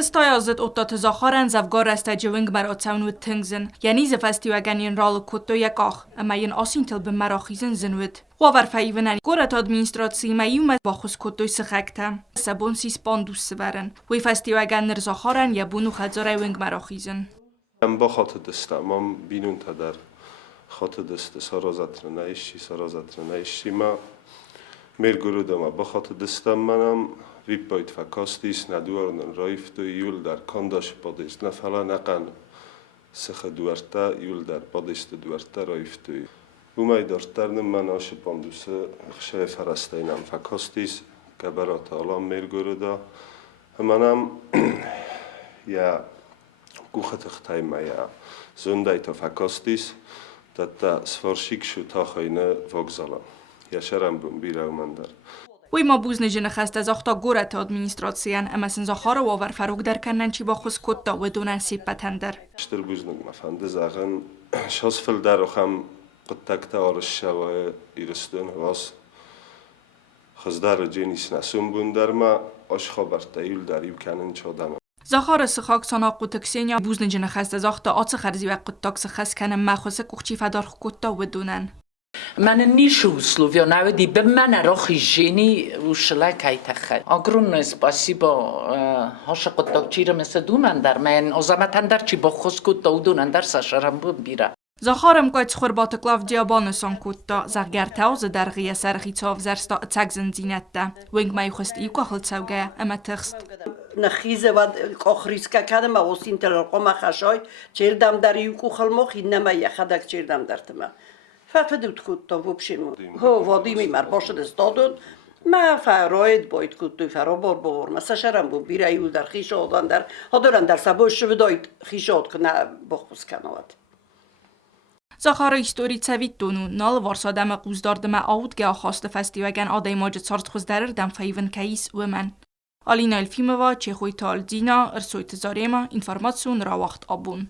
Stajazet ottat Zacharen zavgar estejewing maratsaunud tingzen. Janize festiwagan in rol kutto yakach, amayin asintel be marachizen zinwid. Hover feivenan gorat administratie mayume bachus kutto sechekta. Sabon si spandus waren. Hui festiwagan Zacharen yabunu khadzarewing marachizen. با خاطر دستم من بینون تا در خاطر دست سرازت نایشی ما میرگرودم با خاطر دستم منم ویپ باید فکاستیس ندوارن رایفت و یول در کانداش پادیست نفعلا نقن سخ دوارتا یول در پادیست دوارتا رایفت و ما دارترنم من آش پاندوس خشه فرستینم فکاستیس که برات آلام میرگرودا منم یا گوخت اختای مایا زندای تا فکاستیس تا سفارشیک شو تا خاینه وگزالم یا شرم بون بیرو من در Hui ma buzne khasta zakhta gorat administratian amasin Zachara wavar farog der kannen chi bachus kutta و donan sipatender. اشتر بوزنگ مفهمده زاغن شاس فل در خم قطعت آرش شوای ایرستون واس خزدار جنیس نسوم بوندر ما آش خبر تایل دریب کنن چادم. Zachara skhak sana qutaksenia buzne khasta zakhta atsa kharzi wa qutaks khas kanen ma khose kuchchi fadar kutta و donan. من نیشو سلوویا نودی به من راخی جینی وشلا کایتخه. آگرون спасибо هاش قطع چیره مثل دونن در من آزمتن در چی با خسکوت دودونن در سشرم بیره. Zacharem kajc chorbat Klavdia Banuson kutta, zaggerta az dergie serchitov zersta tagzen zinette. Wing mai khost ikachlt sauge emetxt. نخیزه و کاخریسکا کردم و اوسین تلقم خشای چردم در یوکو خلمخ اینما یخدک چردم در تما. فقط کتا و بشیم. هو وادی میمر باشد استادون. ما فراید باید کتوی فرابار باور. مثلا شرم بود بیره ایول در خیش آدن در هادرن در سباش بداید خیش آد کنه بخوز کنواد. Zachara historii cevitonu nal varsadame quzdardame audge khaste festivagan adai majid sart khuzdarer dam feiven kais women. Alina Elfimova, Chekhoital Dina, Ersoit Zarema, Information Rawacht Abun.